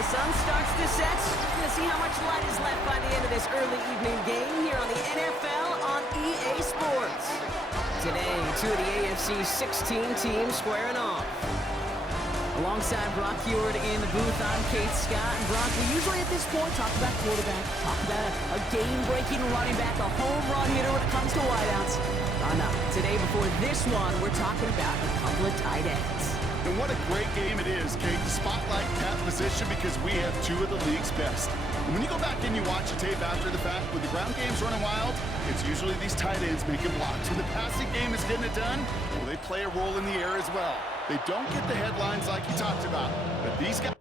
the sun starts to set. We're going to see how much light is left by the end of this early evening game here on the NFL on EA Sports. Today, two of the AFC's 16 teams squaring off. Alongside Brock Heward in the booth, I'm Kate Scott. And Brock, we usually at this point talk about quarterback, talk about a game-breaking running back, a home run hitter when it comes to wideouts. No. Today, before this one, we're talking about a couple of tight ends. And what a great game it is, Kate, to spotlight that position because we have two of the league's best. And when you go back and you watch the tape after the fact, when the ground game's running wild, it's usually these tight ends making blocks. When the passing game is getting it done, well, they play a role in the air as well. They don't get the headlines like you talked about, but these guys...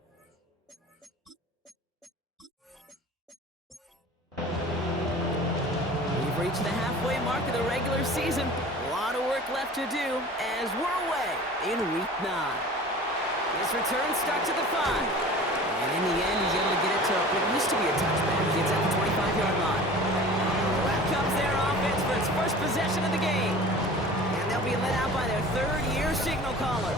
We've reached the halfway mark of the regular season. A lot of work left to do as we're away in Week 9. This return starts at the 5. And in the end, he's able to get it to what used to be a touchback. Gets at the 25-yard line. Back comes their offense for its first possession of the game. And they'll be let out by their third-year signal caller.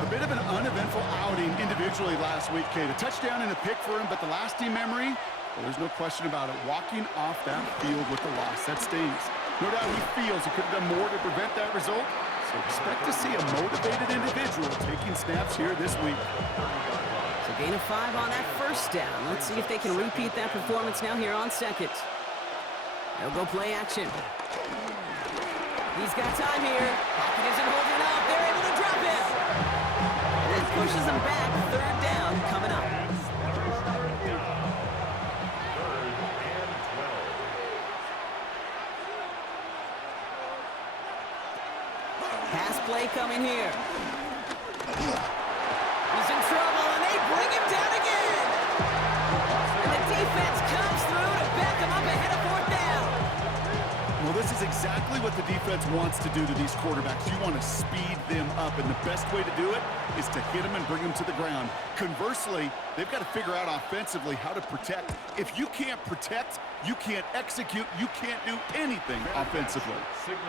A bit of an uneventful outing individually last week, Kate. A touchdown and a pick for him, but the lasting memory, well, there's no question about it. Walking off that field with the loss, that stings. No doubt he feels he could have done more to prevent that result. So expect to see a motivated individual taking snaps here this week. So gain of 5 on that first down. Let's see if they can repeat that performance now here on second. They'll go play action. He's got time here. Pocket isn't holding up. They're able to drop him. And it pushes him back. Third down coming up. Pass play coming here. He's in trouble, and they bring him down again. And the defense comes through to back him up ahead of fourth down. Well, this is exactly what the defense wants to do to these quarterbacks. You want to speed them up, and the best way to do it is to hit them and bring them to the ground. Conversely, they've got to figure out offensively how to protect. If you can't protect, you can't execute, you can't do anything offensively.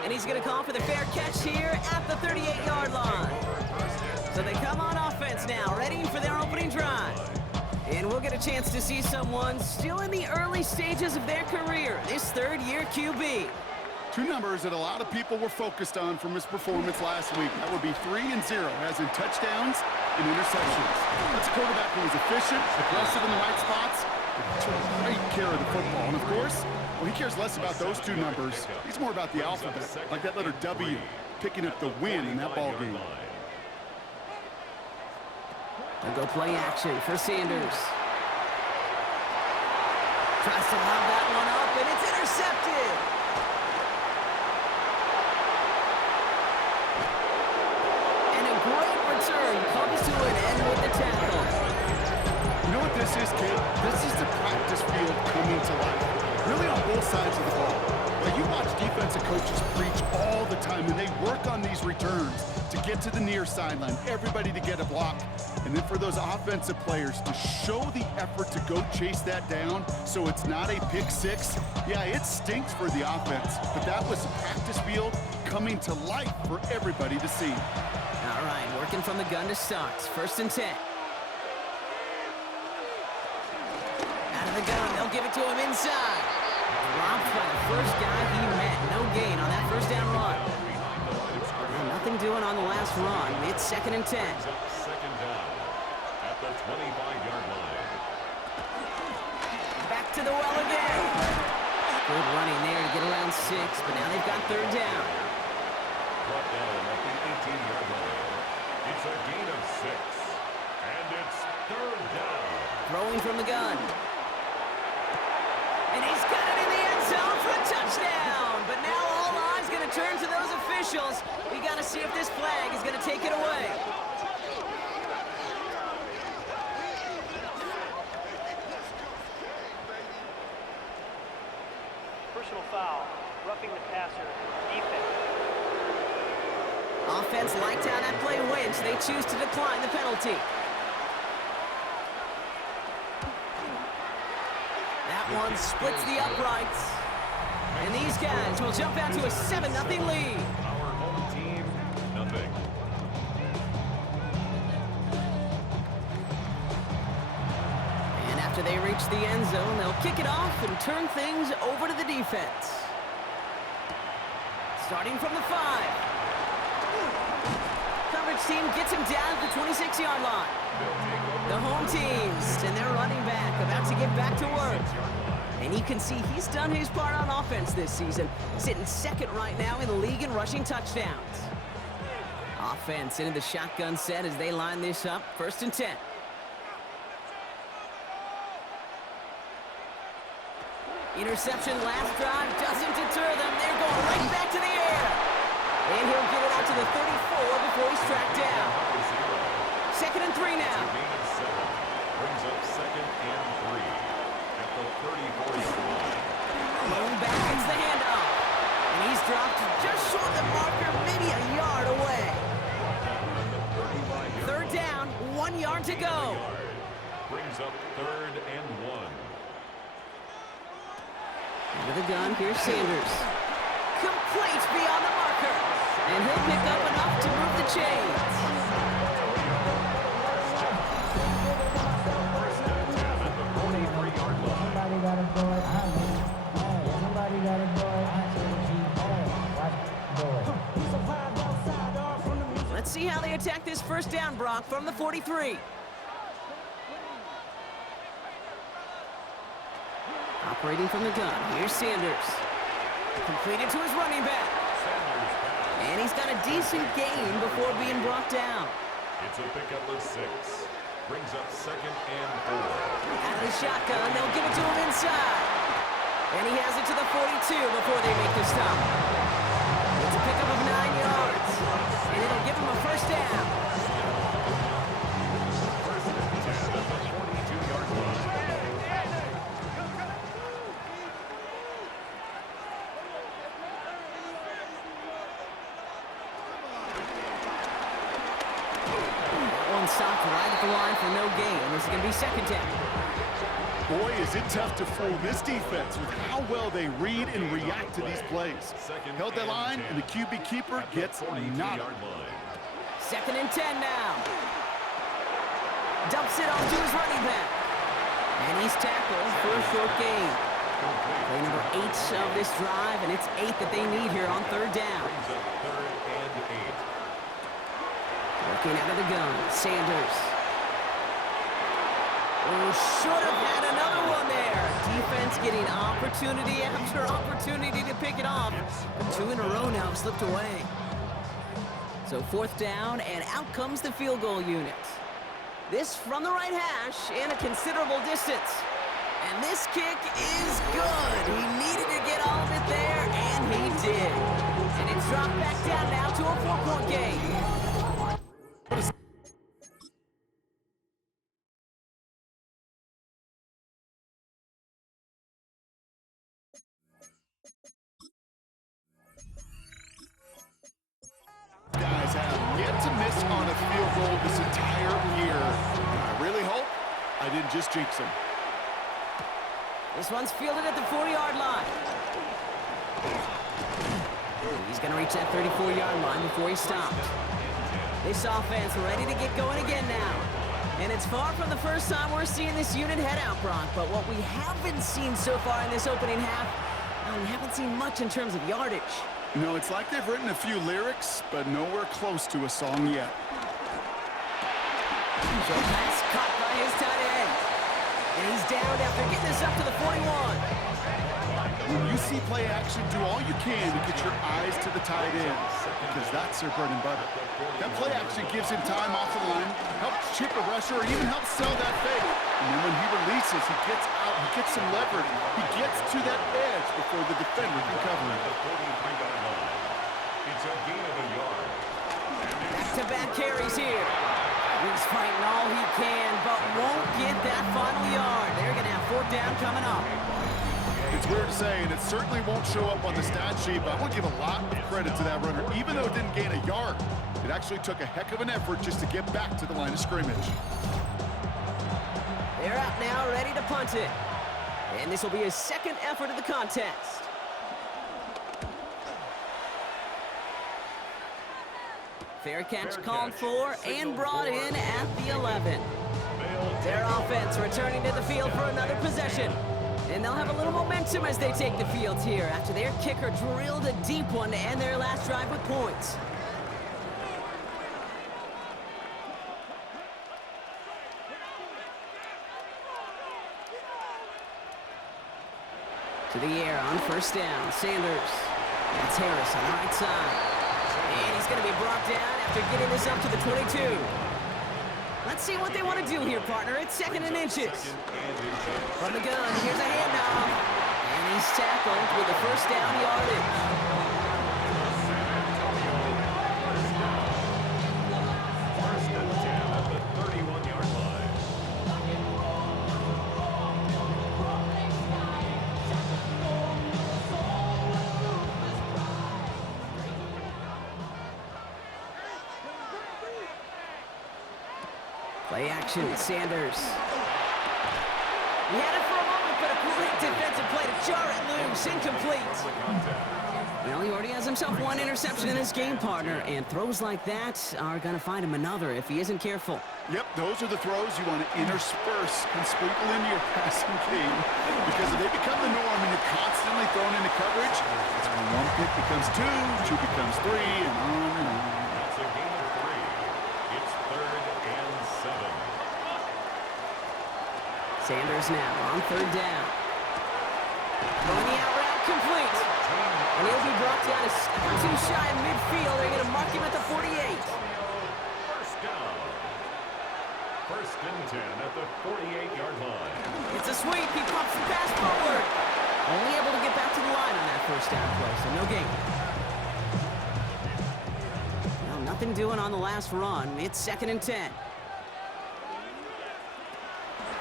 And he's going to call for the fair catch here at the 38-yard line. So they come on offense now, ready for their opening drive. And we'll get a chance to see someone still in the early stages of their career, this third-year QB. Two numbers that a lot of people were focused on from his performance last week. That would be 3 and 0, as in touchdowns and interceptions. That's a quarterback who was efficient, aggressive in the right spots, but he took great care of the football. And of course, well, he cares less about those two numbers. He's more about the alphabet, like that letter W, picking up the win in that ball game. They'll go play action for Sanders. Tries to lob that one up, and it's intercepted. And a great return comes to an end with the tackle. You know what this is, kid? This is the practice field coming to life. Really on both sides of the ball. Like you watch defensive coaches preach all the time, and they work on these returns to get to the near sideline, everybody to get a block. And then for those offensive players to show the effort to go chase that down so it's not a pick six. Yeah, it stinks for the offense, but that was the practice field coming to life for everybody to see. All right, working from the gun to start. 1st and 10. Out of the gun, they'll give it to him inside. Dropped by the first guy he met. No gain on that first down run. And nothing doing on the last run. It's 2nd and 10. Second down at the 25-yard line. Back to the well again. Good running there to get around 6, but now they've got 3rd down. Brought down at the 18-yard line. It's a gain of 6. And it's 3rd down. Throwing from the gun. And he's got it in the end zone for a touchdown. But now all eyes going to turn to those officials. We got to see if this flag is going to take it away. Personal foul, roughing the passer, defense. Offense liked how that play went. They choose to decline the penalty. That one splits the uprights. And these guys will jump out to a 7-0 lead. Our home team, nothing. After they reach the end zone, they'll kick it off and turn things over to the defense. Starting from the 5. Coverage team gets him down at the 26-yard line. The home teams and their running back about to get back to work. And you can see he's done his part on offense this season, sitting second right now in the league in rushing touchdowns. Offense into the shotgun set as they line this up. 1st and 10. Interception last drive doesn't deter them. They're going right back to the air. And he'll get it out to the 34 before he's tracked down. 2nd and 3 now. Brings up 2nd and 3 at the 34-yard line. Going back gets the handoff. And he's dropped just short of the marker, maybe a yard away. 3rd down, 1 yard to go. Brings up 3rd and 1. Into the gun, here's Sanders. Complete beyond the marker. And he'll pick up enough to move the chains. Let's see how they attack this 1st down, Brock, from the 43. Operating from the gun, here's Sanders. Completed to his running back. And he's got a decent gain before being brought down. It's a pickup of 6. Brings up 2nd and 4. Out of the shotgun, they'll give it to him inside. And he has it to the 42 before they make the stop. It's a pickup of 9 yards. And it'll give him a 1st down. 1st and 10 at the 42-yard line. Stopped right at the line for no gain. This is going to be 2nd down. Boy, is it tough to fool this defense with how well they read and react to these plays. Held that line, and the QB keeper gets nada. 2nd and 10 now. Dumps it off to his running back. And he's tackled for a short gain. Play number 8 of this drive, and it's 8 that they need here on 3rd down. Working out of the gun, Sanders. Oh, should have had another one there. Defense getting opportunity after opportunity to pick it off. But 2 in a row now have slipped away. So 4th down, and out comes the field goal unit. This from the right hash and a considerable distance. And this kick is good. He needed to get all of it there, and he did. And it's dropped back down now to a 4-point game. Guys have yet to miss on a field goal this entire year. I really hope I didn't just jinx them. This one's fielded at the 40-yard line. He's going to reach that 34-yard line before he stopped. This offense ready to get going again now. And it's far from the first time we're seeing this unit head out, Brock. But what we haven't seen so far in this opening half, we haven't seen much in terms of yardage. You know, it's like they've written a few lyrics, but nowhere close to a song yet. So pass caught by his tight end. And he's down after getting this up to the 41. When you see play action, do all you can to get your eyes to the tight ends, because that's their bread and butter. That play action gives him time off the line, helps chip a rusher, or even helps sell that fake. And then when he releases, he gets out, he gets some leverage. He gets to that edge before the defender can cover him. It's a gain of a yard. Back-to-back carries here. He's fighting all he can, but won't get that final yard. They're going to have 4th down coming up. It's weird to say, and it certainly won't show up on the stat sheet, but I want to give a lot of credit to that runner. Even though it didn't gain a yard, it actually took a heck of an effort just to get back to the line of scrimmage. They're out now, ready to punt it. And this will be his 2nd effort of the contest. Fair catch called for and brought in at the 11. Their offense returning to the field for another possession. And they'll have a little momentum as they take the field here after their kicker drilled a deep one to end their last drive with points. To the air on first down. Sanders. That's Harris on the right side. And he's going to be brought down after getting this up to the 22. Let's see what they want to do here, partner. It's 2nd and inches. From the gun, here's a handoff. And he's tackled with the first down yardage. Play action, Sanders. He had it for a moment, but a great defensive play to jar it loose. Incomplete. Well, he already has himself one interception in this game, partner, and throws like that are going to find him another if he isn't careful. Yep, those are the throws you want to intersperse and sprinkle into your passing game, because if they become the norm and you're constantly thrown into coverage, it's when one pick becomes two becomes three, and on and on. That's a gain of 3. It's 3rd and 7. Sanders now on 3rd down. Throwing the out route complete. And he'll be brought down a step or two shy of midfield. They're going to mark him at the 48. First down. 1st and 10 at the 48-yard line. It's a sweep. He pumps the pass forward. Only able to get back to the line on that first down play, so no gain. Well, nothing doing on the last run. It's 2nd and 10.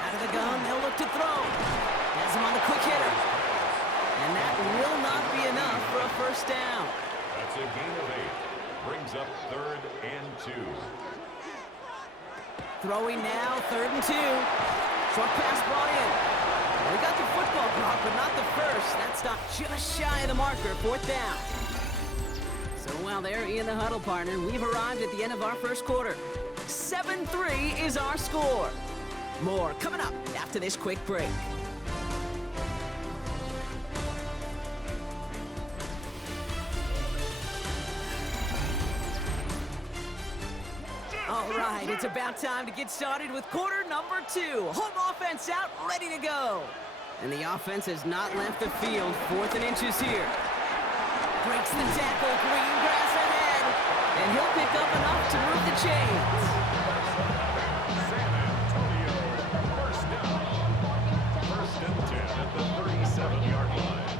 Out of the gun, they'll look to throw. Has him on the quick hitter. And that will not be enough for a first down. That's a gain of 8. Brings up 3rd and 2. Throwing now, 3rd and 2. Short pass brought in. Well, he got the football block, but not the first. That's not just shy of the marker, 4th down. So while they're in the huddle, partner, we've arrived at the end of our first quarter. 7-3 is our score. More coming up after this quick break. All right, it's about time to get started with quarter number 2. Home offense out, ready to go. And the offense has not left the field. 4th and inches here. Breaks the tackle, green grass ahead. And he'll pick up enough to move the chains. San Antonio, first down. 1st and 10 at the 37-yard line.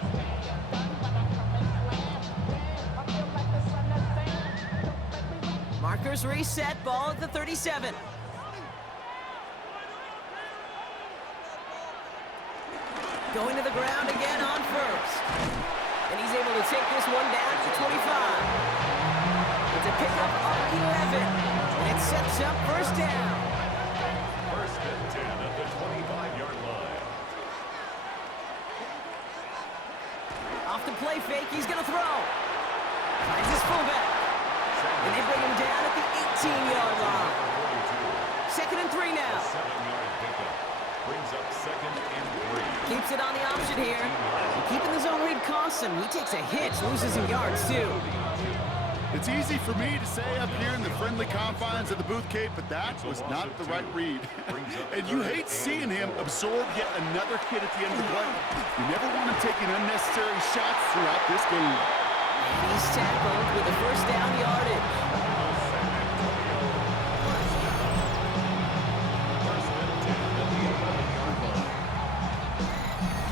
Markers reset, ball at the 37. Going to the ground again on first. And he's able to take this one down to 25. It's a pickup of 11. And it sets up first down. 1st and 10 at the 25-yard line. Off the play fake, he's going to throw. Finds his fullback. And they bring him down at the 18-yard line. 2nd and 3 now. 7-yard pickup. Brings up 2nd and 3. Keeps it on the option here. And keeping the zone read costs him. He takes a hit, loses some yards too. It's easy for me to say up here in the friendly confines of the booth, Kate, but that was not the right read. And you hate seeing him absorb yet another hit at the end of the play. You never want him taking unnecessary shots throughout this game. And he's tackled with the first down yardage.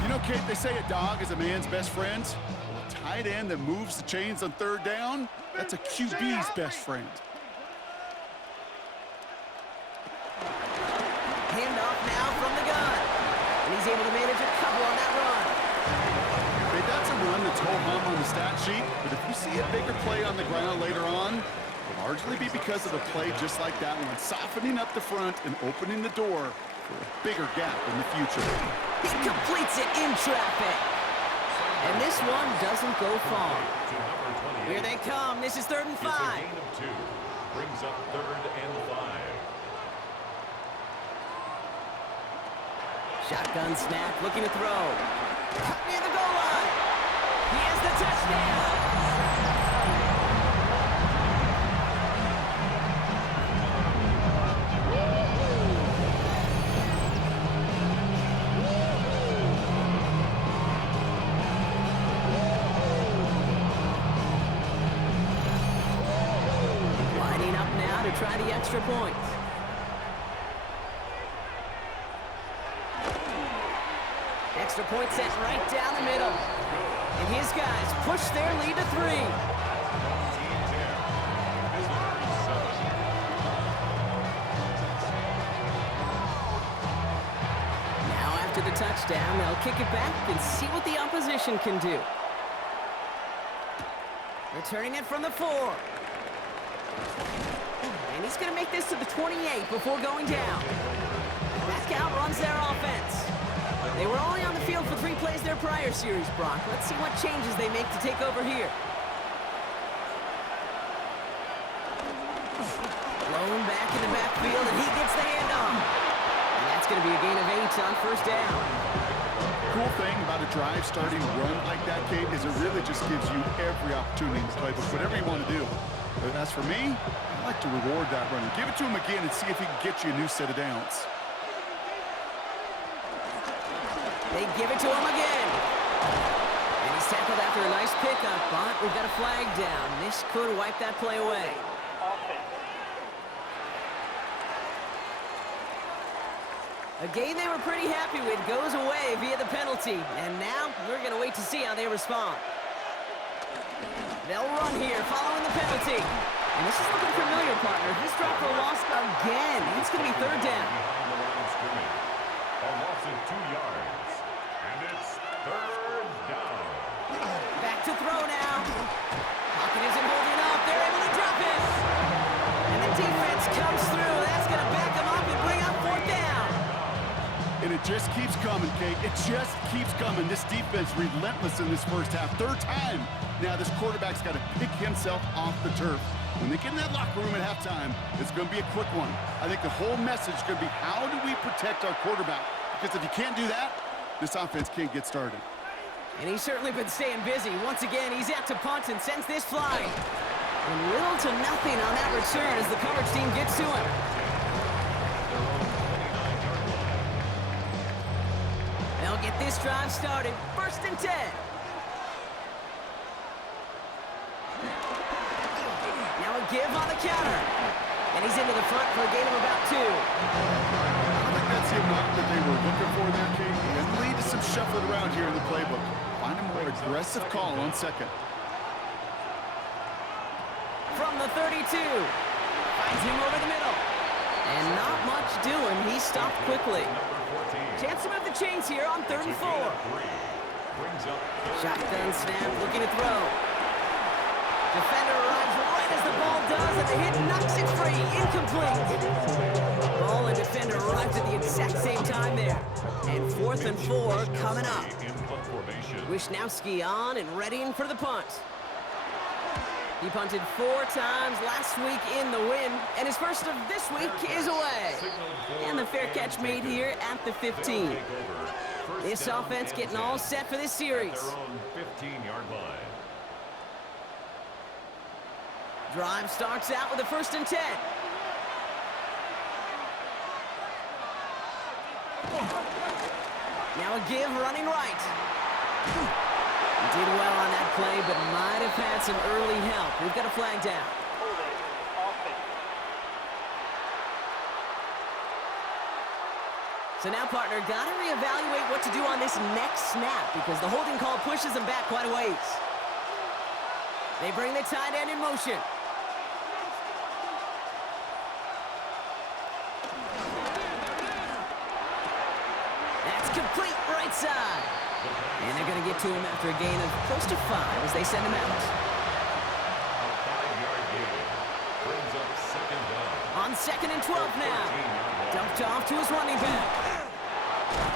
You know, Kate, they say a dog is a man's best friend. Well, a tight end that moves the chains on 3rd down, that's a QB's best friend. Handoff now from the gun. And he's able to manage a couple on that run. Okay, that's a run that's ho-hum on the stat sheet, but if you see a bigger play on the ground later on, it'll largely be because of a play just like that one, softening up the front and opening the door for a bigger gap in the future. He completes it in traffic. And this one doesn't go far. Here they come. This is 3rd and 5. It's a gain of 2. Brings up 3rd and 5. Shotgun snap, looking to throw. Cut near the goal line. He has the touchdown. Lining up now to try the extra point. Extra point set right down the middle. And his guys push their lead to 3. Now after the touchdown, they'll kick it back and see what the opposition can do. Returning it from the 4. And he's going to make this to the 28 before going down. Back out runs their offense. They were only on the field for 3 plays their prior series, Brock. Let's see what changes they make to take over here. Blown back in the backfield, and he gets the handoff. And that's going to be a gain of 8 on first down. Cool thing about a drive starting run like that, Kate, is it really just gives you every opportunity in the playbook, whatever you want to do. But as for me, I like to reward that runner. Give it to him again and see if he can get you a new set of downs. They give it to him again. And he's tackled after a nice pickup, but we've got a flag down. This could wipe that play away. Offense. A game they were pretty happy with goes away via the penalty. And now we're going to wait to see how they respond. They'll run here following the penalty. And this is looking familiar, partner. He's dropped for a loss again. It's going to be third down. A loss of 2 yards. And it's third down. Back to throw now. Pocket isn't holding up. They're able to drop it. And the defense comes through. That's going to back them up and bring up fourth down. And it just keeps coming, Kate. It just keeps coming. This defense relentless in this first half. Third time. Now this quarterback's got to pick himself off the turf. When they get in that locker room at halftime, it's going to be a quick one. I think the whole message is going to be, how do we protect our quarterback? Because if you can't do that, this offense can't get started. And he's certainly been staying busy. Once again, he's out to punt and sends this flying. And little to nothing on that return as the coverage team gets to him. They'll get this drive started. 1st and 10. Now a give on the counter. And he's into the front for a gain of about 2. I think that's the amount that they were looking for there, Kate. And lead to some shuffling around here in the playbook. Find a more aggressive call on second. From the 32. Finds him over the middle. And not much doing. He stopped quickly. Chance to move the chains here on 3rd and 4. Shotgun snap, looking to throw. Defender arrives right as the ball does, and the hit knocks it free. Incomplete. Ball and defender arrived at the exact same time there. And 4th and 4 coming up. Wisnowski on and readying for the punt. He punted 4 times last week in the win, and his first of this week is away. And the fair catch made here at the 15. This offense getting all set for this series. 15-yard line. Drive starts out with a 1st and 10. Now a give running right. He did well on that play, but might have had some early help. We've got a flag down. Holding. Offense. So now, partner, got to reevaluate what to do on this next snap because the holding call pushes them back quite a ways. They bring the tight end in motion. That's complete right side. And they're going to get to him after a gain of close to 5 as they send him out. A 5-yard gain. Brings up second down. On 2nd and 12 now. Dumped off to his running back.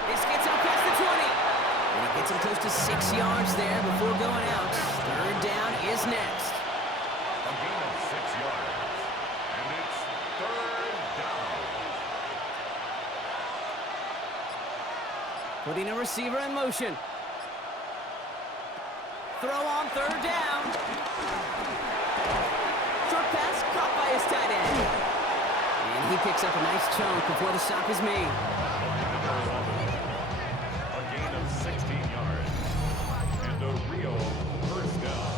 This gets up past the 20. And he gets him close to 6 yards there before going out. 3rd down is next. A gain of 6 yards. And it's third down. Putting a receiver in motion. Throw on third down. Short pass caught by his tight end. And he picks up a nice chunk before the stop is made. A gain of 16 yards. And a real first down.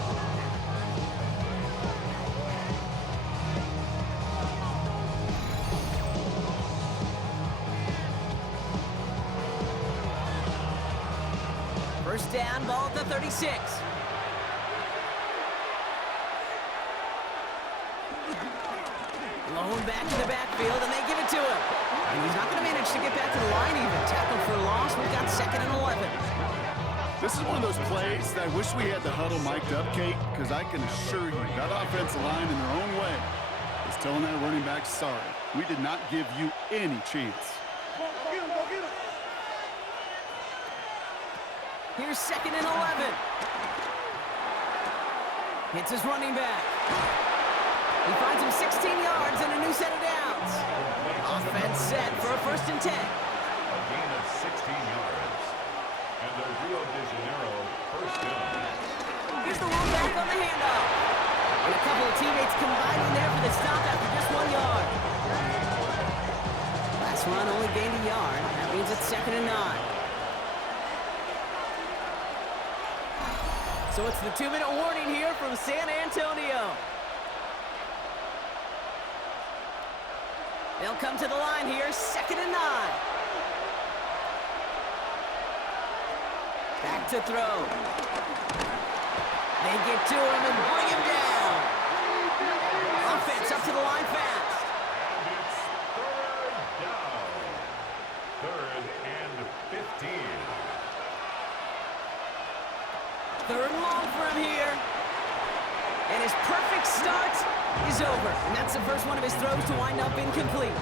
First down, ball at the 36. Blown back to the backfield, and they give it to him. And he's not going to manage to get back to the line even. Tackled for a loss. We've got 2nd and 11. This is one of those plays that I wish we had the huddle mic'd up, Kate, because I can assure you that offensive line in their own way is telling that running back, sorry, we did not give you any chance. Here's 2nd and 11. Hits his running back. He finds him 16 yards and a new set of downs. Offense set for a 1st and 10. A gain of 16 yards. And a Rio de Janeiro first down. Here's the one back on the handoff. And a couple of teammates combining there for the stop after just 1 yard. Last run only gained a yard. That means it's 2nd and 9. So it's the 2-minute warning here from San Antonio. They'll come to the line here, 2nd and 9. Back to throw. They get to him and bring him down. Offense up to the line fast. And it's third down. 3rd and 15. 3rd and long for him here. And his perfect start is over. And that's the first one of his throws to wind up incomplete.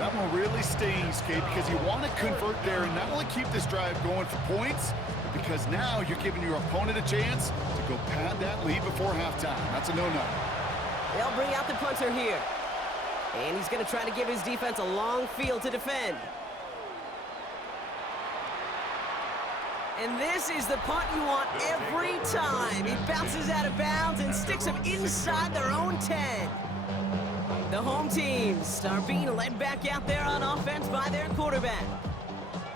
That one really stings, Kate, because you want to convert there and not only keep this drive going for points, but because now you're giving your opponent a chance to go pad that lead before halftime. That's a no-no. They'll bring out the punter here. And he's going to try to give his defense a long field to defend. And this is the punt you want every time. He bounces out of bounds and sticks him inside their own 10. The home teams are being led back out there on offense by their quarterback.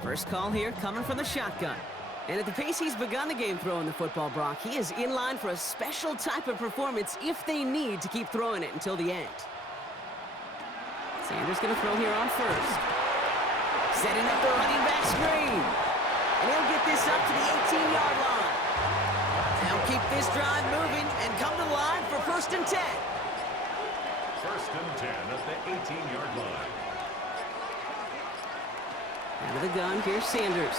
First call here coming from the shotgun. And at the pace he's begun the game throwing the football, Brock, he is in line for a special type of performance if they need to keep throwing it until the end. Sanders going to throw here on first. Setting up the running back screen. And he'll get this up to the 18-yard line. They'll keep this drive moving and come to the line for 1st and 10. 1st and 10 at the 18-yard line. Out of the gun, here's Sanders.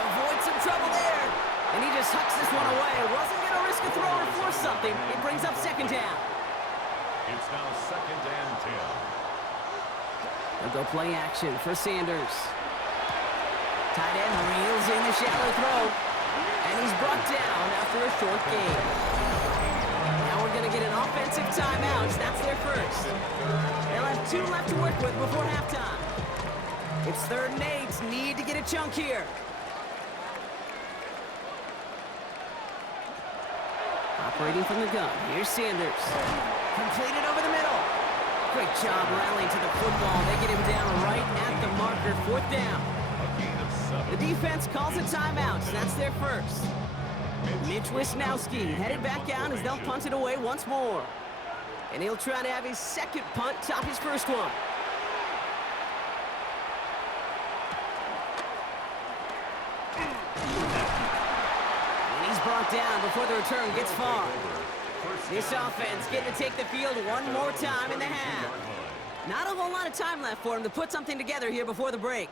Avoids some trouble there. And he just hucks this one away. Wasn't going to risk a throw or force something. It brings up 2nd down. It's now 2nd and 10. They'll go play action for Sanders. Tight end reels in the shallow throw. And he's brought down after a short gain. Now we're going to get an offensive timeout. That's their first. They'll have 2 left to work with before halftime. It's 3rd and 8. Need to get a chunk here. Operating from the gun. Here's Sanders. Completed over the middle. Great job rallying to the football. They get him down right at the marker. 4th down. The defense calls a timeout. That's their first. Mitch Wisnowski headed back out as they'll punt it away once more. And he'll try to have his 2nd punt top his 1st one. And he's brought down before the return gets far. This offense getting to take the field one more time in the half. Not a whole lot of time left for him to put something together here before the break.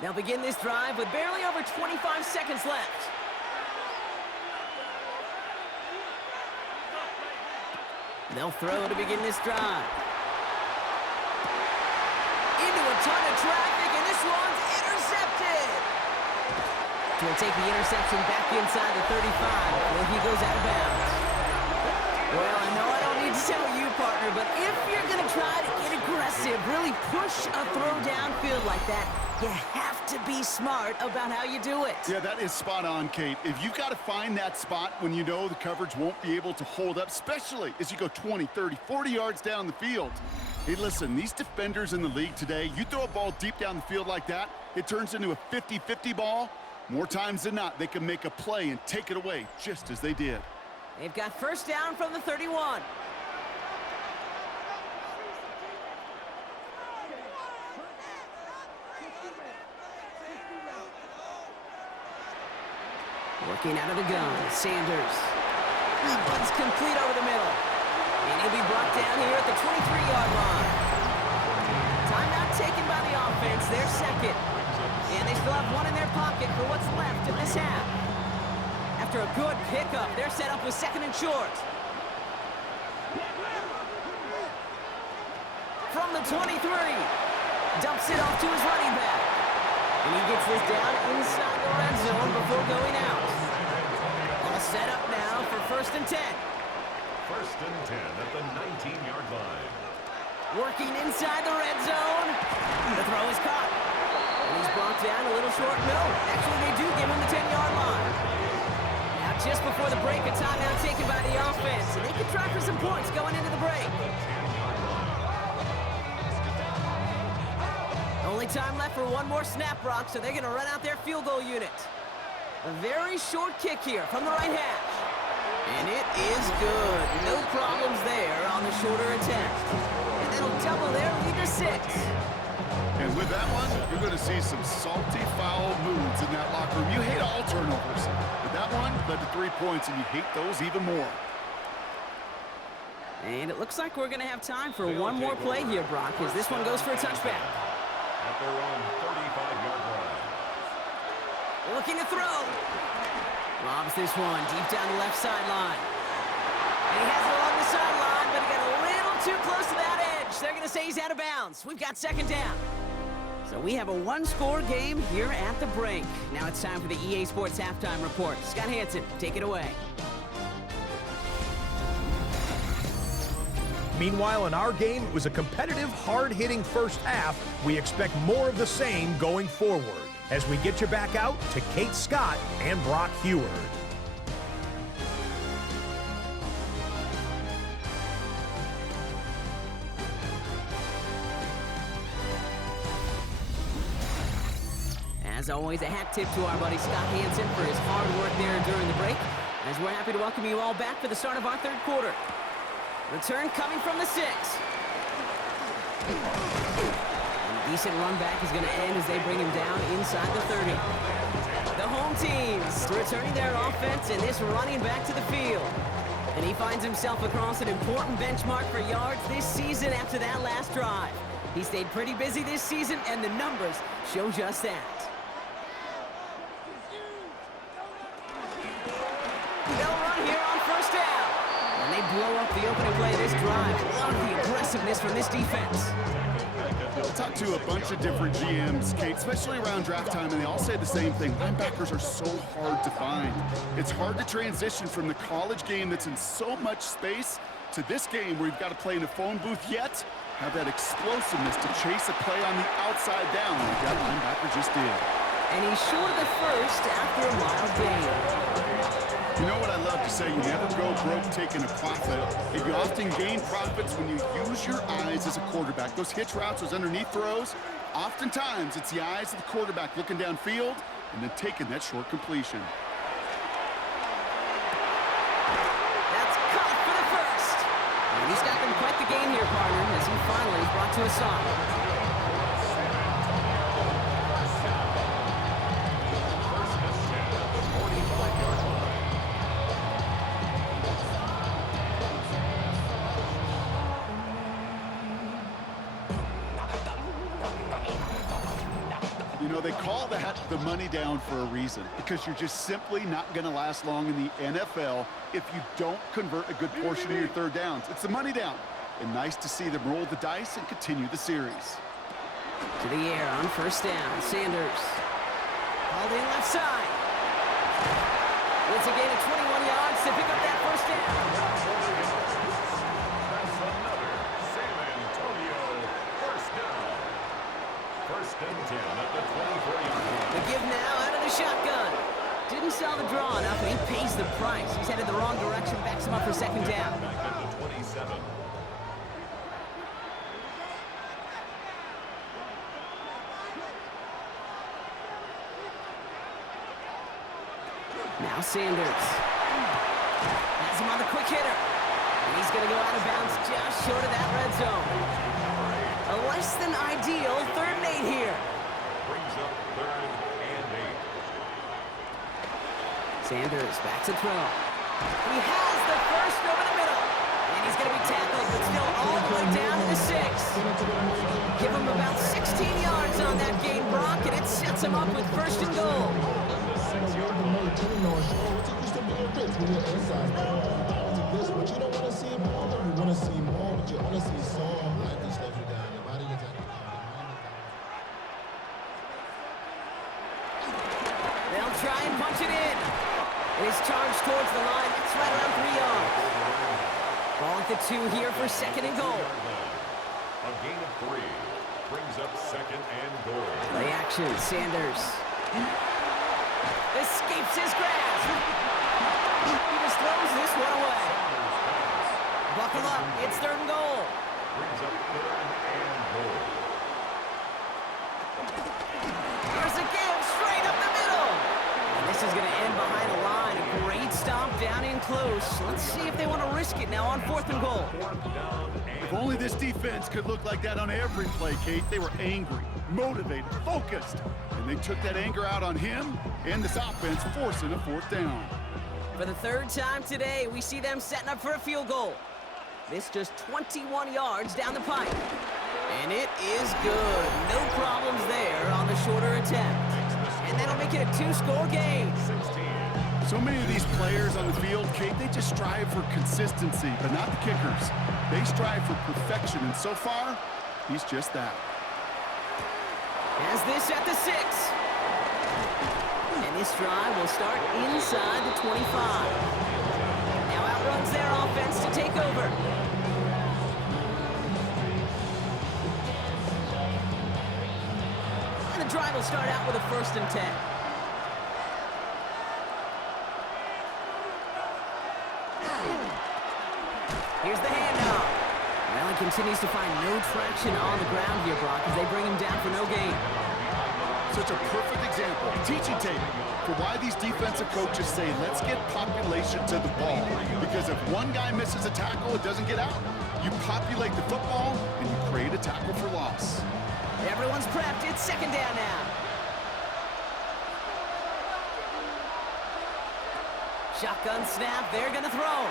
They'll begin this drive with barely over 25 seconds left. They'll throw to begin this drive. Into a ton of traffic, and this one's intercepted. He'll take the interception back inside the 35 where he goes out of bounds. Well, I know I don't need to tell you, partner, but if you're going to try to get aggressive really push a throw downfield like that, you have to be smart about how you do it. Yeah, that is spot on, Kate. If you've got to find that spot when you know the coverage won't be able to hold up, especially as you go 20, 30, 40 yards down the field. Hey, listen, these defenders in the league today, you throw a ball deep down the field like that, it turns into a 50-50 ball. More times than not, they can make a play and take it away, just as they did. They've got first down from the 31. Working out of the gun, Sanders. Runs complete over the middle. And he'll be brought down here at the 23-yard line. Timeout taken by the offense, their second. And they still have one in their pocket for what's left of this half. After a good pickup, they're set up with second and short. From the 23, dumps it off to his running back. And he gets this down inside the red zone before going out. All set up now for first and 10. First and 10 at the 19-yard line. Working inside the red zone. The throw is caught. And he's brought down a little short. No, actually they do give him the 10-yard line. Now just before the break, a timeout taken by the offense. And they can try for some points going into the break. Only time left for one more snap, Brock, so they're going to run out their field goal unit. A very short kick here from the right hash. And it is good. No problems there on the shorter attempt. And that'll double their lead to 6. And with that one, you're going to see some salty, foul moods in that locker room. You hate all turnovers, but that one led to 3 points, and you hate those even more. And it looks like we're going to have time for one more play here, Brock, as this one goes for a touchback. At their own 35-yard line. Looking to throw. Lobs this one deep down the left sideline. And he has it along the sideline, but he got a little too close to that edge. They're going to say he's out of bounds. We've got second down. So we have a one-score game here at the break. Now it's time for the EA Sports Halftime Report. Scott Hansen, take it away. Meanwhile, in our game, it was a competitive, hard-hitting first half. We expect more of the same going forward as we get you back out to Kate Scott and Brock Heward. As always, a hat tip to our buddy Scott Hansen for his hard work there during the break, as we're happy to welcome you all back for the start of our third quarter. Return coming from the 6. And a decent run back is going to end as they bring him down inside the 30. The home teams returning their offense and this running back to the field. And he finds himself across an important benchmark for yards this season after that last drive. He stayed pretty busy this season, and the numbers show just that. They'll run here on first down. And they blow up the opening play of this drive. Love the aggressiveness from this defense. I'll talk to a bunch of different GMs, Kate, especially around draft time, and they all say the same thing. Linebackers are so hard to find. It's hard to transition from the college game that's in so much space to this game where you've got to play in a phone booth, yet have that explosiveness to chase a play on the outside down like that linebacker just did. And he's short of the first after a mild gain. You know what I love to say, you never go broke taking a profit. And you often gain profits when you use your eyes as a quarterback. Those hitch routes, those underneath throws, oftentimes it's the eyes of the quarterback looking downfield and then taking that short completion. That's caught for the first. And he's got them quite the gain here, partner, as he finally is brought to a stop. You know, they call that the money down for a reason, because you're just simply not going to last long in the NFL if you don't convert a good portion of your third downs. It's the money down. And nice to see them roll the dice and continue the series. To the air on first down, Sanders. Hauled in left side. It's a gain of 21 yards to pick up that first down. That's another San Antonio first them down at the 24-yard line. The give now out of the shotgun. Didn't sell the draw enough, and he pays the price. He's headed the wrong direction, backs him up for second down. Back at the 27. Now Sanders. Has him on the quick hitter. And he's going to go out of bounds just short of that red zone. A less than ideal 3rd and 8 here. Brings up 3rd and 8. Sanders back to throw. He has the first over the middle. And he's going to be tackled, but still all the way down to the 6. Give him about 16 yards on that gain, Brock, and it sets him up with 1st and goal. They'll try and punch it in. And he's charged towards the line. That's right around 3 yards. Ball at the 2 here for 2nd and goal. A gain of 3 brings up 2nd and goal. Play action, Sanders. Escapes his grasp. He just throws this one away. Buckle up, it's 3rd and goal. Brings up 3rd and goal. Here's a give straight up the middle. And this is going to end behind a line. A great stomp down in close. Let's see if they want to risk it now on 4th and goal. If only this defense could look like that on every play, Kate. They were angry, motivated, focused. And they took that anger out on him and this offense, forcing a 4th down. For the 3rd time today, we see them setting up for a field goal. This just 21 yards down the pipe. And it is good. No problems there on the shorter attempt. And that'll make it a 2-score game. So many of these players on the field, Kate, they just strive for consistency, but not the kickers. They strive for perfection, and so far, he's just that. Has this at the 6. And this drive will start inside the 25. Now outruns their offense to take over. And the drive will start out with a 1st and 10. Here's the handoff. Well, he continues to find no traction on the ground here, Brock, as they bring him down for no gain. Such a perfect example, teaching tape, for why these defensive coaches say, let's get population to the ball. Because if one guy misses a tackle, it doesn't get out. You populate the football, and you create a tackle for loss. Everyone's prepped. It's 2nd down now. Shotgun snap. They're going to throw.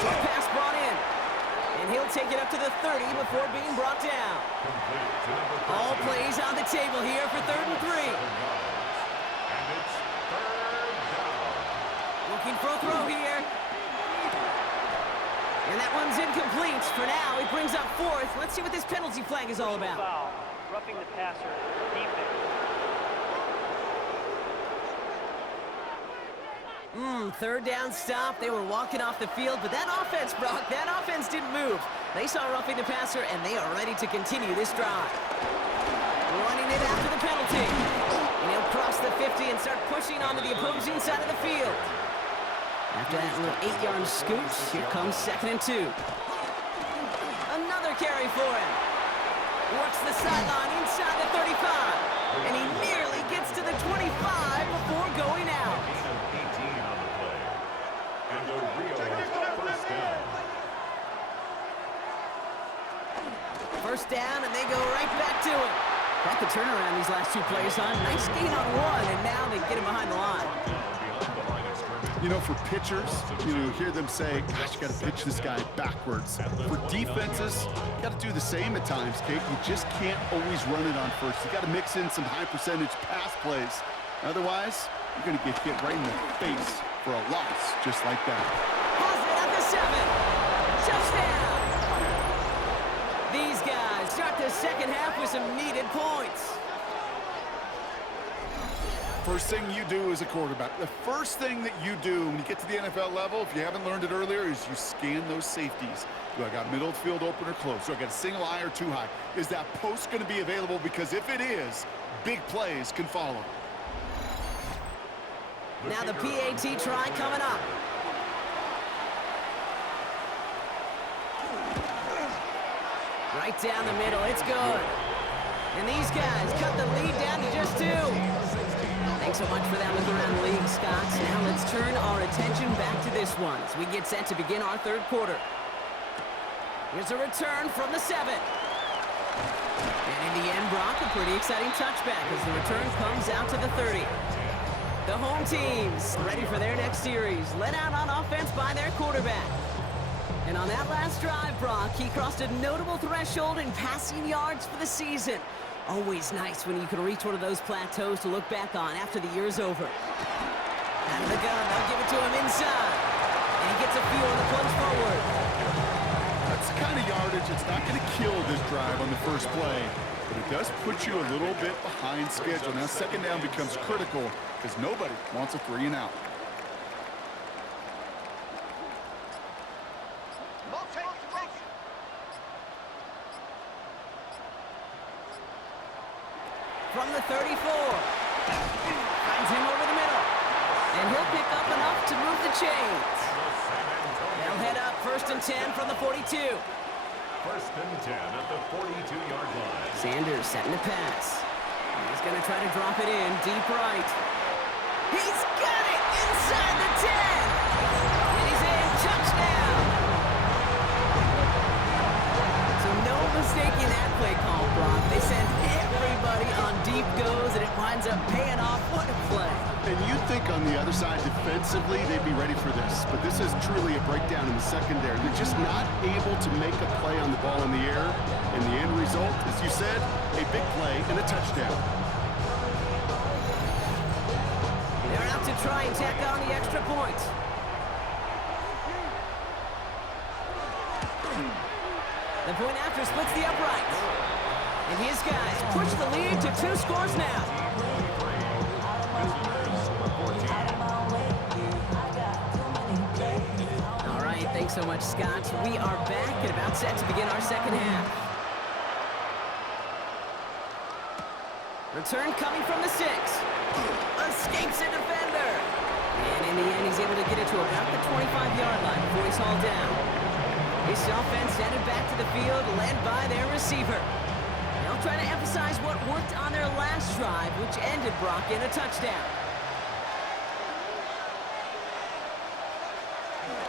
Short pass brought in. And he'll take it up to the 30 before being brought down. All plays on the table here for 3rd and 3. And it's 3rd down. Looking for a throw here. And that one's incomplete. For now, he brings up 4th. Let's see what this penalty flag is all about. Foul. Roughing the passer. Defense. 3rd down stop. They were walking off the field, but that offense, Brock, that offense didn't move. They saw roughing the passer, and they are ready to continue this drive. Running it after the penalty. And he'll cross the 50 and start pushing onto the opposing side of the field. After that little 8-yard scoot, here comes 2nd and 2. Another carry for him. Works the sideline inside the 35. And he nearly gets to the 25 before going out. And a real 1st down. 1st down, and they go right back to it. Quite the turnaround these last 2 plays, huh? Nice gain on 1, and now they get him behind the line. You know, for pitchers, you hear them say, gosh, you got to pitch this guy backwards. For defenses, you got to do the same at times, Kate. You just can't always run it on first. You got to mix in some high-percentage pass plays. Otherwise, you're going to get hit right in the face for a loss just like that. Has it at the 7. Touchdown! These guys start the 2nd half with some needed points. First thing you do as a quarterback, the first thing that you do when you get to the NFL level, if you haven't learned it earlier, is you scan those safeties. Do I got middle field open or close? Do I got a single high or two high? Is that post going to be available? Because if it is, big plays can follow. Now the PAT try coming up. Right down the middle, it's good. And these guys cut the lead down to just 2. Thanks so much for that look around the league, Scott. Now let's turn our attention back to this one as we get set to begin our third quarter. Here's a return from the 7. And in the end, Brock, a pretty exciting touchback as the return comes out to the 30. The home teams ready for their next series, led out on offense by their quarterback. And on that last drive, Brock, he crossed a notable threshold in passing yards for the season. Always nice when you can reach one of those plateaus to look back on after the year's over. Out of the gun, they'll give it to him inside. And he gets a feel on the plunge forward. That's the kind of yardage that's not going to kill this drive on the first play, but it does put you a little bit behind schedule. Now second down becomes critical because nobody wants a 3 and out. From the 34. Finds him over the middle. And he'll pick up enough to move the chains. They'll head up 1st and 10 from the 42. 1st and 10 at the 42-yard line. Sanders setting the pass. He's going to try to drop it in deep right. He's got it inside the 10. And he's in. Touchdown. So no mistaking that play call, Brock. They send everybody on deep goes, and it winds up paying off. What a play. And you'd think on the other side defensively they'd be ready for this, but this is truly a breakdown in the secondary. They're just not able to make a play on the ball in the air, and the end result, as you said, a big play and a touchdown. They're out to try and tack on the extra point. The point after splits the upright. And his guys push the lead to 2 scores now. All right, thanks so much, Scott. We are back and about set to begin our second half. Return coming from the 6. Escapes a defender. And in the end, he's able to get it to about the 25-yard line before he's hauled down. This offense headed back to the field, led by their receiver. They'll try to emphasize what worked on their last drive, which ended Brock in a touchdown.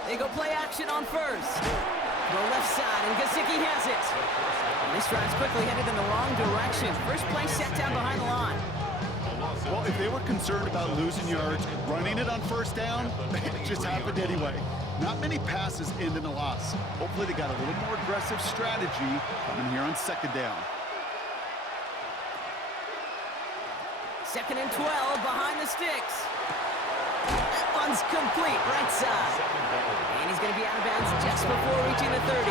They go play action on 1st. The left side, and Gesicki has it. And this drive's quickly headed in the wrong direction. First play set down behind the line. Well, if they were concerned about losing yards, running it on 1st down, it just happened anyway. Not many passes end in a loss. Hopefully they got a little more aggressive strategy coming here on 2nd down. 2nd and 12 behind the sticks. That one's complete, right side. And he's going to be out of bounds just before reaching the 30.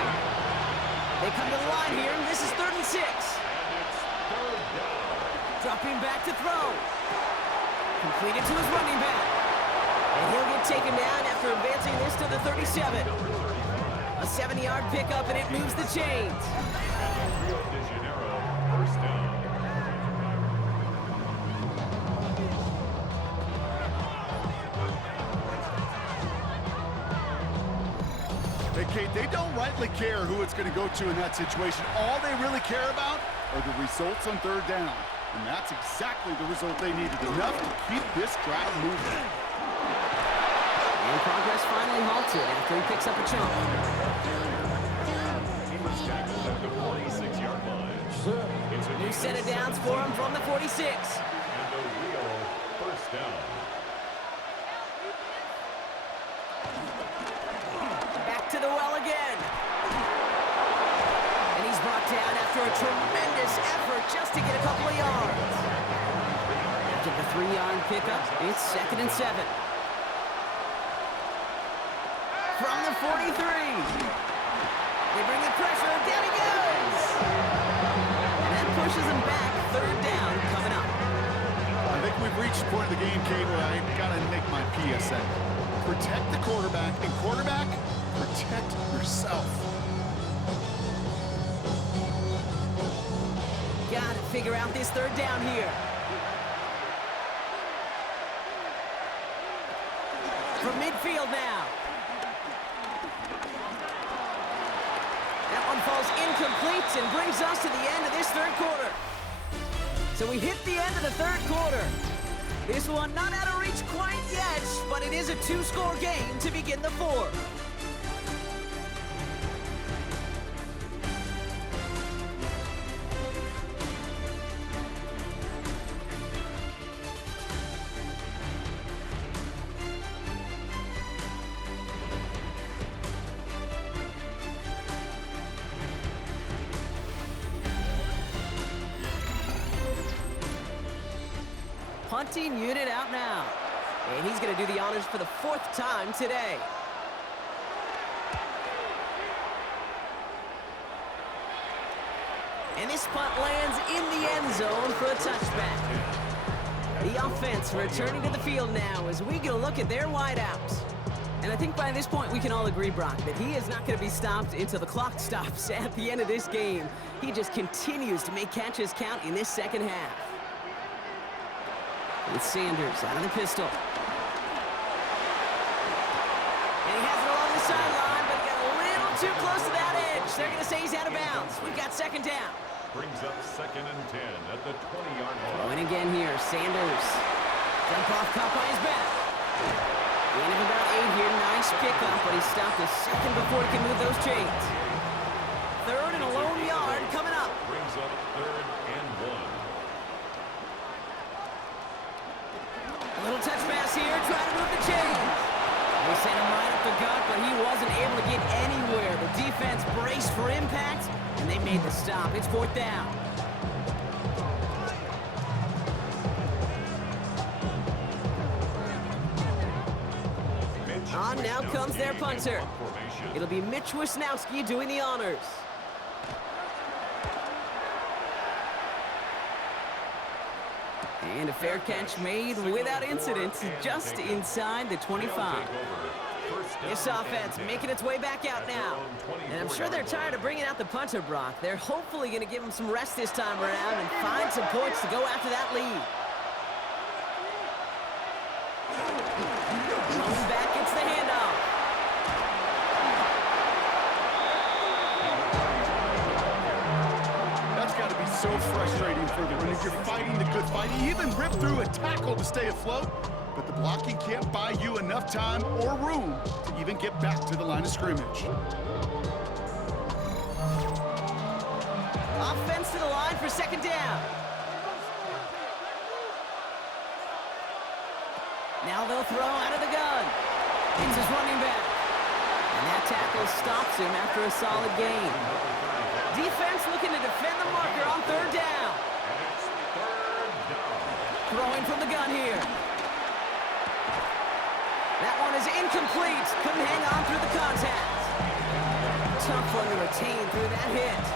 They come to the line here, and this is 3rd and 6. Dropping back to throw. Completed to his running back. And he'll get taken down after advancing this to the 37. A 70-yard pickup, and it moves the chains. Rio de Janeiro, 1st down. Hey, Kate, they don't rightly care who it's going to go to in that situation. All they really care about are the results on 3rd down. And that's exactly the result they needed, enough to keep this drive moving. And progress finally halted after he picks up a chunk. He was tackled at the 46-yard line. It's a New set of downs for him from the 46. And a real 1st down. Back to the well again. And he's brought down after a tremendous effort just to get a couple of yards. After the 3-yard pickup, it's 2nd and 7. From the 43. They bring the pressure, down he goes. And that pushes him back, 3rd down coming up. I think we've reached the point of the game, Kate, where I got to make my PSA. Protect the quarterback, and quarterback, protect yourself. figure out this third down here. From midfield now. That one falls incomplete and brings us to the end of this third quarter. So we hit the end of the third quarter. This one not out of reach quite yet, but it is a two-score game to begin the fourth. Punting unit out now. And he's going to do the honors for the fourth time today. And this punt lands in the end zone for a touchback. The offense returning to the field now as we get a look at their wideouts. And I think by this point we can all agree, Brock, that he is not going to be stopped until the clock stops at the end of this game. He just continues to make catches count in this second half. With Sanders out of the pistol. And he has it along the sideline, but he got a little too close to that edge. They're going to say he's out of bounds. We've got second down. Brings up 2nd and 10 at the 20-yard line. Going again here, Sanders. Dump off, caught by his back. Gain of about 8 here. Nice pickup, but he stopped a second before he can move those chains. Third and a lone yard coming up. Brings up 3rd and 1. A little touch pass here, trying to move the chains. They sent him right up the gut, but he wasn't able to get anywhere. The defense braced for impact, and they made the stop. It's 4th down. On now comes their punter. It'll be Mitch Wisnowski doing the honors. And a fair catch made without incident, just inside the 25. This offense making its way back out now. And I'm sure they're tired of bringing out the punter, Brock. They're hopefully going to give him some rest this time around and find some points to go after that lead. Running back gets the handoff. That's got to be so frustrating for the run. If you're fighting the good fight, you even rip through a tackle to stay afloat, but the blocking can't buy you enough time or room to even get back to the line of scrimmage. Offense to the line for second down. Now they'll throw out of the gun. It's his running back. And that tackle stops him after a solid gain. Defense looking to defend the marker on third down. And it's 3rd down. Throwing from the gun here. That one is incomplete. Couldn't hang on through the contact. Tough one to retain through that hit.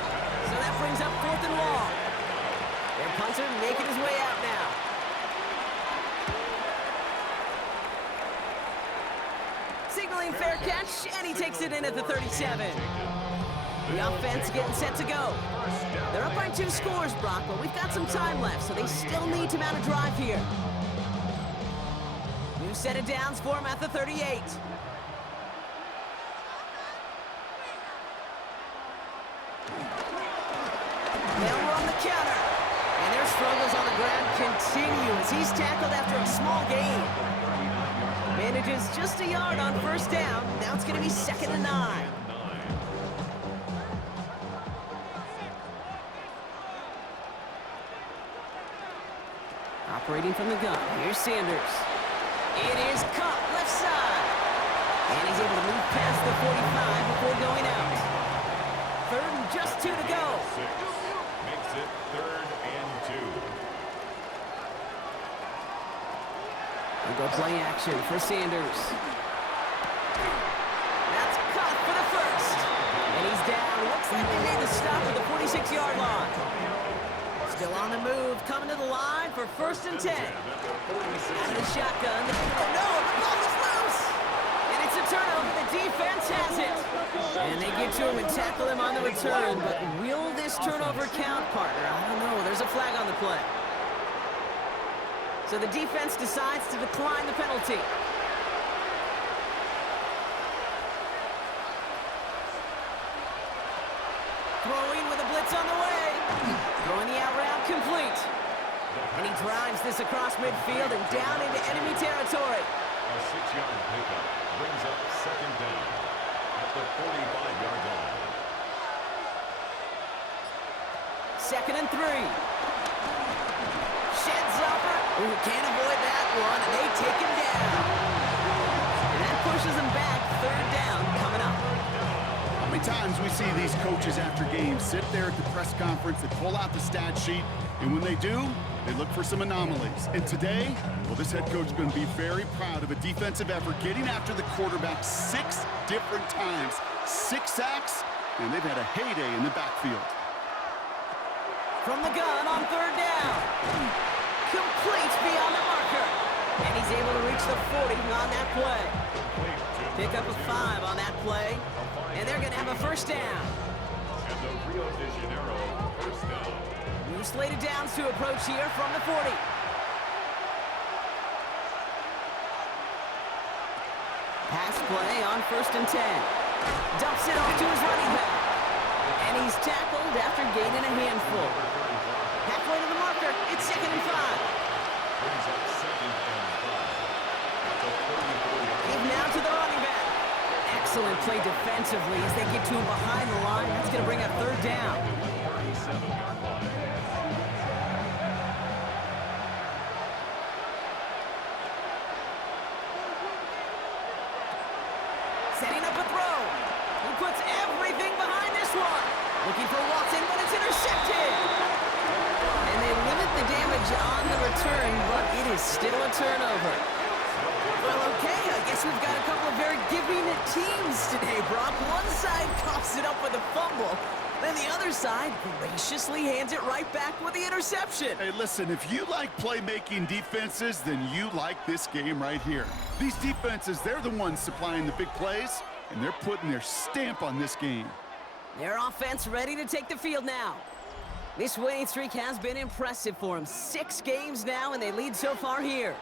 So that brings up 4th and long. Their punter making his way out now. Signaling fair catch, and he takes it in at the 37. The offense getting set to go. They're up by 2 scores, Brock, but we've got some time left, so they still need to mount a drive here. New set of downs for him at the 38. They'll run the counter. And their struggles on the ground continue as he's tackled after a small gain. Manages just a yard on first down. Now it's going to be 2nd and 9. Operating from the gun. Here's Sanders. It is caught left side. And he's able to move past the 45 before going out. 3rd and just 2 to go. 6 makes it 3rd and 2. We'll go play action for Sanders. That's caught for the first. And he's down. Looks like they made the stop at the 46-yard line. Still on the move, coming to the line for 1st and 10. Out of the shotgun. Oh no, the ball is loose! And it's a turnover. The defense has it. And they get to him and tackle him on the return. But will this turnover count, partner? I don't know. There's a flag on the play. So the defense decides to decline the penalty. Throwing with a blitz on the way. Throwing the out route complete. And he drives this across midfield and down into enemy territory. A 6-yard pickup brings up second down at the 45-yard line. 2nd and 3. Sheds over. Ooh, can't avoid that one, and they take him down. And that pushes him back. 3rd down coming up. How many times we see these coaches after games sit there at the press conference, they pull out the stat sheet, and when they do, they look for some anomalies. And today, well, this head coach is going to be very proud of a defensive effort getting after the quarterback 6 different times. 6 sacks, and they've had a heyday in the backfield. From the gun on 3rd down. Complete beyond the marker. And he's able to reach the 40 on that play. Pick up a 5 on that play. And they're going to have a 1st down. And the Rio de Janeiro 1st down. New slated downs to approach here from the 40. Pass play on 1st and 10. Dumps it off to his running back. And he's tackled after gaining a handful. Halfway to the marker, it's 2nd and 5. Brings up 2nd and 5 at the 34-yard Give now to the running back. Excellent play defensively as they get to him behind the line. That's going to bring up 3rd down. 37-yard line. Setting up a throw. He puts everything behind this one. Looking for Watson, but it's intercepted. And they limit the damage on the return, but it is still a turnover. Well, okay, I guess we've got a couple of very giving teams today, Brock. One side coughs it up with a fumble. Then the other side graciously hands it right back with the interception. Hey, listen, if you like playmaking defenses, then you like this game right here. These defenses, they're the ones supplying the big plays, and they're putting their stamp on this game. Their offense ready to take the field now. This winning streak has been impressive for them. 6 games now, and they lead so far here.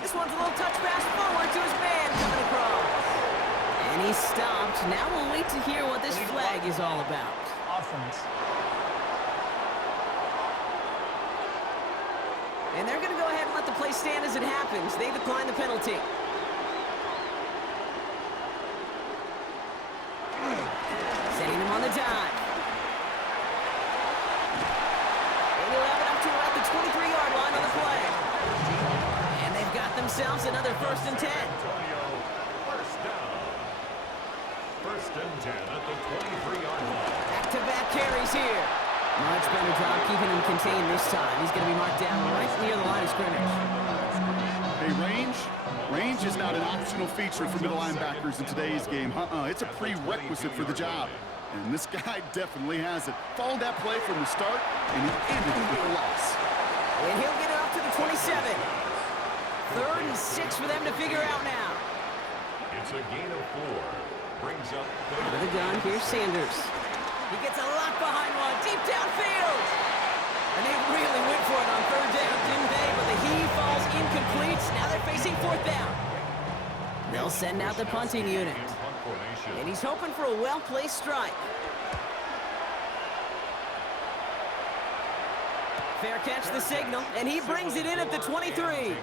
This one's a little touch pass forward to his man coming across. And he's stopped. Now we'll wait to hear what this flag is all about. Offense. And they're going to go ahead and let the play stand as it happens. They decline the penalty. Setting him on the dive. And he'll have it up to about the 23-yard line on the play. And they've got themselves another 1st and 10. Antonio, 1st down. 1st and 10 at the 23-yard line. Back-to-back carries here. Much better job keeping him contained this time. He's going to be marked down right near the line of scrimmage. Hey, range is not an optional feature for middle linebackers in today's game. It's a prerequisite for the job. And this guy definitely has it. Followed that play from the start, and he ended it with a loss. And he'll get it up to the 27. 3rd and 6 for them to figure out now. It's a gain of 4. Brings up Out of the gun, here's Sanders. He gets a lock behind one, deep downfield. And they really went for it on 3rd down, didn't they? But the heave falls incomplete. Now they're facing 4th down. They'll send out the punting unit. And he's hoping for a well-placed strike. Fair catch the signal, and he brings it in at the 23.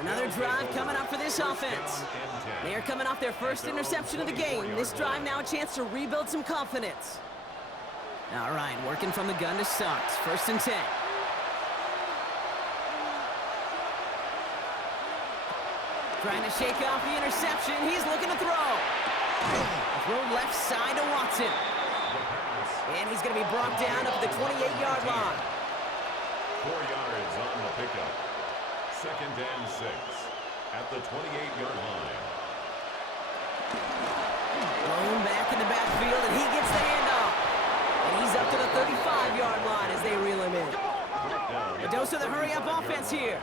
Another drive coming up for this offense. They are coming off their 1st interception of the game. This drive now a chance to rebuild some confidence. All right, working from the gun to start. 1st and 10. Trying to shake off the interception. He's looking to throw. Throw left side to Watson. And he's going to be brought down up at the 28-yard line. 4 yards on the pickup. 2nd and 6 at the 28-yard line. Thrown back in the backfield, and he gets the handoff. And he's up to the 35-yard line as they reel him in. A dose of the hurry-up offense here.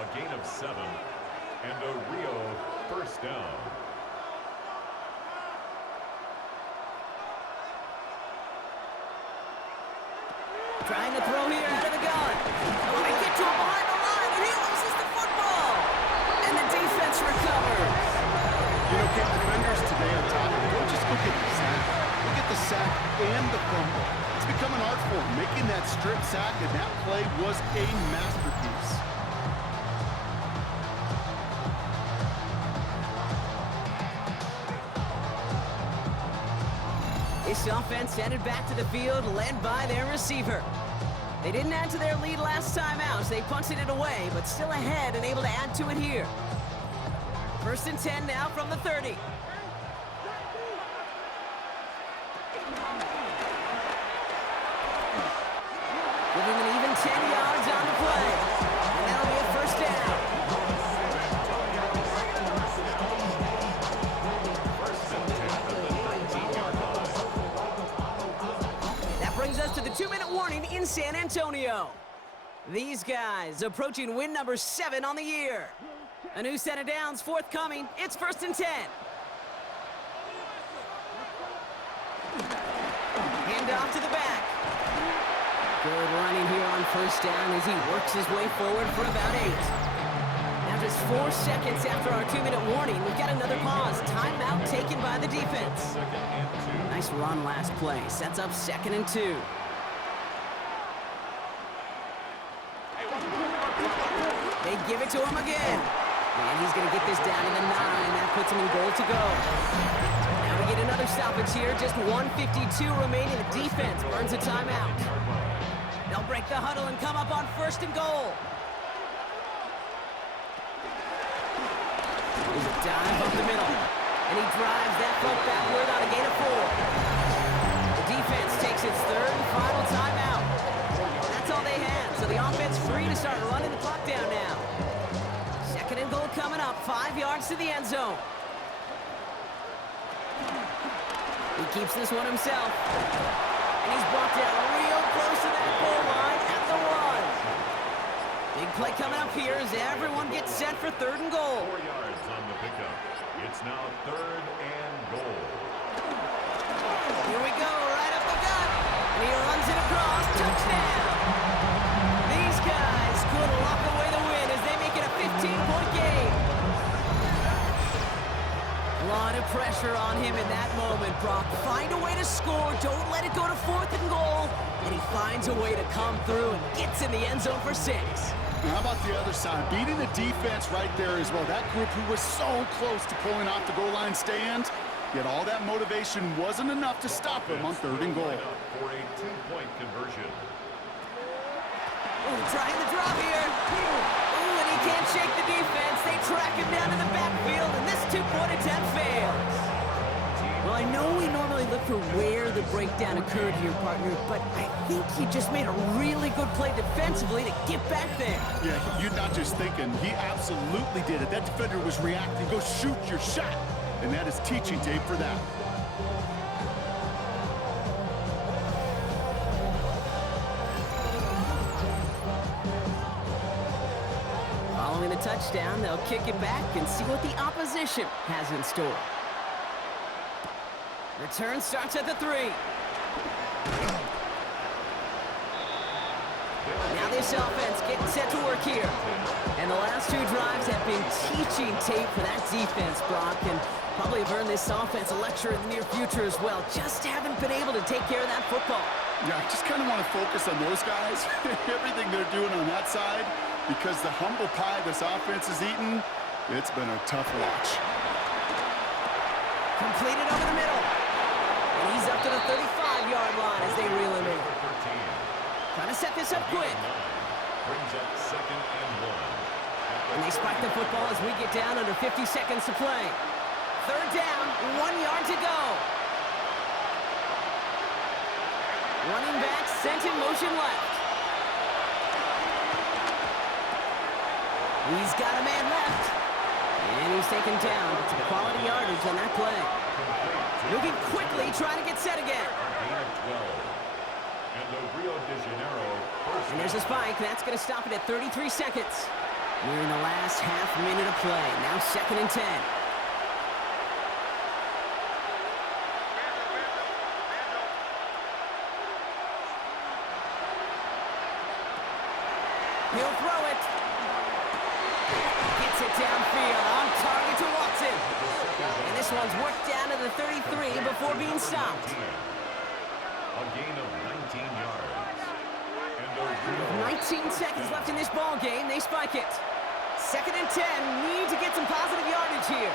A gain of 7 and a Rio first down. Trying to throw here out of the gun. Oh, they get to him behind the line, and he loses the football. And the defense recovers. You know, Kate, defenders today are taught, don't just look at the sack. Look at the sack and the fumble. It's become an art form, making that strip sack, and that play was a masterpiece. This offense headed back to the field, led by their receiver. They didn't add to their lead last time out, so they punted it away, but still ahead and able to add to it here. 1st and 10 now from the 30. Give him an even 10 yards on the play. And that'll be a first down. That brings us to the 2-minute warning in San Antonio. These guys approaching win number 7 on the year. A new set of downs forthcoming. It's 1st and 10. Hand off to the back. Good running here on 1st down as he works his way forward for about 8. Now just 4 seconds after our 2-minute warning, we've got another pause. Timeout taken by the defense. Nice run last play. Sets up 2nd and 2. They give it to him again. And he's going to get this down to the 9. That puts him in goal to go. Now we get another stoppage here. Just 1:52 remaining. The defense burns a timeout. They'll break the huddle and come up on 1st and goal. There's a dive up the middle. And he drives that foot backward on a gain of 4. The defense takes its 3rd and final timeout. That's all they had. So the offense free to start running the clock down now. 2nd and goal coming up. 5 yards to the end zone. He keeps this one himself. And he's brought down real close to that goal line at the 1. Big play coming up here as everyone gets set for 3rd and goal. 4 yards on the pickup. It's now 3rd and goal. Here we go, right up the gut. And he runs it across. Touchdown. These guys could lock away the win as they make it a 15-point game. A lot of pressure on him in that moment, Brock. Find a way to score. Don't let it go to 4th and goal. And he finds a way to come through and gets in the end zone for 6. How about the other side? Beating the defense right there as well. That group who was so close to pulling off the goal line stand, yet all that motivation wasn't enough to stop him on 3rd and goal. For a 2-point conversion. Ooh, trying the drop here. Ooh, and he can't shake the defense. They track him down to the backfield, and this 2-point attempt fails. Well, I know we normally look for where the breakdown occurred here, partner, but I think he just made a really good play defensively to get back there. Yeah, you're not just thinking. He absolutely did it. That defender was reacting. Go shoot your shot. And that is teaching tape for that. Following the touchdown, they'll kick it back and see what the opposition has in store. Return starts at the 3. Now this offense getting set to work here. And the last 2 drives have been teaching tape for that defense, Brock, and probably have earned this offense a lecture in the near future as well. Just haven't been able to take care of that football. Yeah, I just kind of want to focus on those guys, everything they're doing on that side, because the humble pie this offense is eating, it's been a tough watch. Completed over the middle. And he's up to the 35-yard line as they reel him in. Trying to set this up quick. Brings up 2nd and 1. And they spike the football as we get down under 50 seconds to play. 3rd down, 1 yard to go. Running back sent in motion left. He's got a man left. And he's taken down. It's a quality yardage on that play. Moving quickly, trying to get set again. Gain of 12. And the Rio de Janeiro first. And there's a spike. That's going to stop it at 33 seconds. We're in the last half minute of play. Now 2nd and 10. He'll throw it. Gets it downfield. On target to Watson. And this one's worked down to the 33 before being stopped. A gain of 19 yards. And the Rio. 19 seconds left in this ball game. They spike it. 2nd and 10. Need to get some positive yardage here.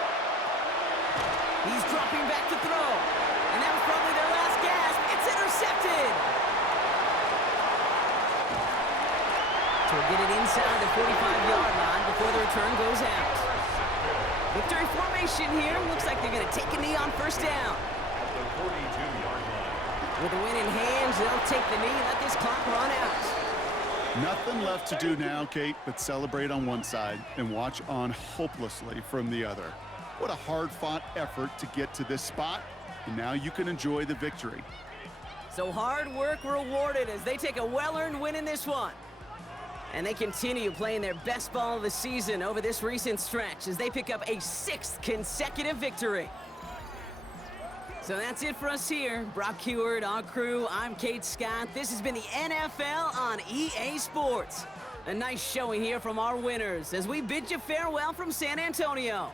He's dropping back to throw. And that was probably their last gasp. It's intercepted. So we'll get it inside the 45-yard line before the return goes out. Victory formation here. Looks like they're going to take a knee on first down. At the 42-yard line. With the win in hands, they'll take the knee, let this clock run out. Nothing left to do now, Kate, but celebrate on one side and watch on hopelessly from the other. What a hard-fought effort to get to this spot, and now you can enjoy the victory. So hard work rewarded as they take a well-earned win in this one. And they continue playing their best ball of the season over this recent stretch as they pick up a 6th consecutive victory. So that's it for us here. Brock Heward, our crew, I'm Kate Scott. This has been the NFL on EA Sports. A nice showing here from our winners as we bid you farewell from San Antonio.